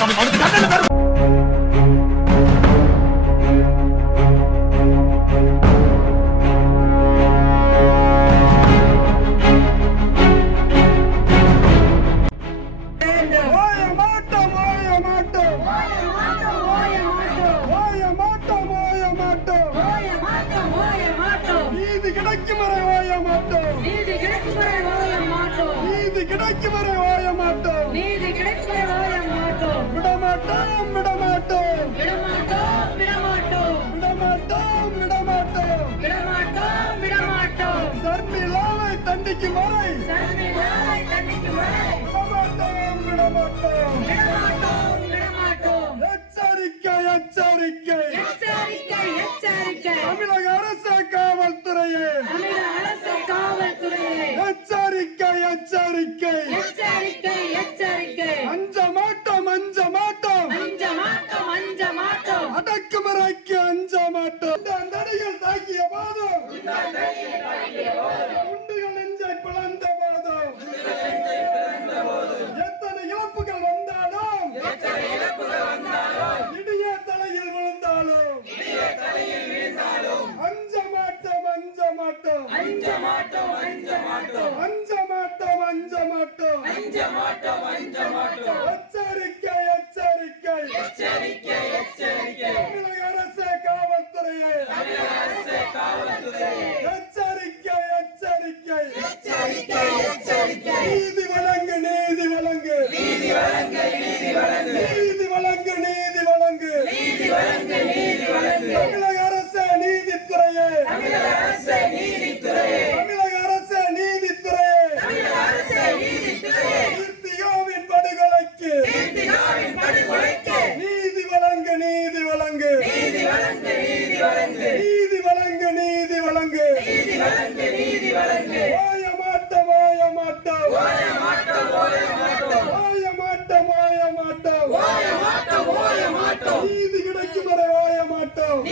சாமி அவனுக்கு தண்டனை தரும். ஓய மாட்டோம் ஓய மாட்டோம். நீதி கிடைக்கும் வரை ஓய மாட்டோம். நீதி கிடைக்கும் வரை விடமாட்டோம் விடமாட்டோம். விடமாட்டோம் சர்மிளாவை தண்டிக்கும் வரை. விடமாட்டோம் விடமாட்டோம். எச்சரிக்கை எச்சரிக்கை. தமிழக அரசு காவல்துறையே. எச்சரிக்கை எச்சரிக்கை. எச்சரிக்கை எச்சரிக்கை. அஞ்ச மாட்டோம். இந்த நடிகள் தாக்கிய பாதம் குண்டுகள் நெஞ்சை பிளந்த பாதம் எத்தனை இழப்புகள் வந்தாலும். இடிய தலையில் விழுந்தாலும். அஞ்ச மாட்டோம் அஞ்ச மாட்டோம் அஞ்ச மாட்டோம் அஞ்ச மாட்டோம். அஞ்ச மாட்டோம் அஞ்ச மாட்டோம். அஞ்ச மாட்டோம் அஞ்ச மாட்டோம். எச்சரிக்கை எச்சரிக்கை. தமிழக அரசு காவல்துறையே எச்சரிக்கை எச்சரிக்கை. எச்சரிக்கை எச்சரிக்கை.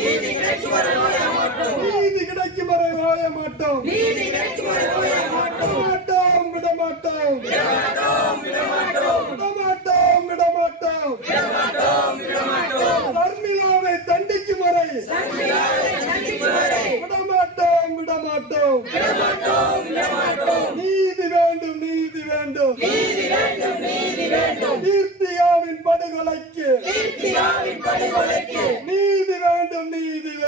நீதி கிடைக்கும் வரை ஓய மாட்டோம். நீதி கிடைக்கும் வரை ஓய மாட்டோம். நீதி கிடைக்கும் வரை ஓய மாட்டோம். விட மாட்டோம் விட மாட்டோம் விட மாட்டோம் விடமாட்டோம். விட மாட்டோம் விடமாட்டோம் விடமாட்டோம். சர்மிளாவை தண்டிக்கும் வரை. சந்திக்கும் வரை. விட மாட்டோம் விட மாட்டோம் விடமாட்டோம் விடமாட்டோம். நீதி வேண்டும் நீதி வேண்டும். நீதி வேண்டும் நீதி வேண்டும். கீர்த்தியாவின் படுகொலைக்கு. தீர்த்தியாவின் படுகொலைக்கு. நீதி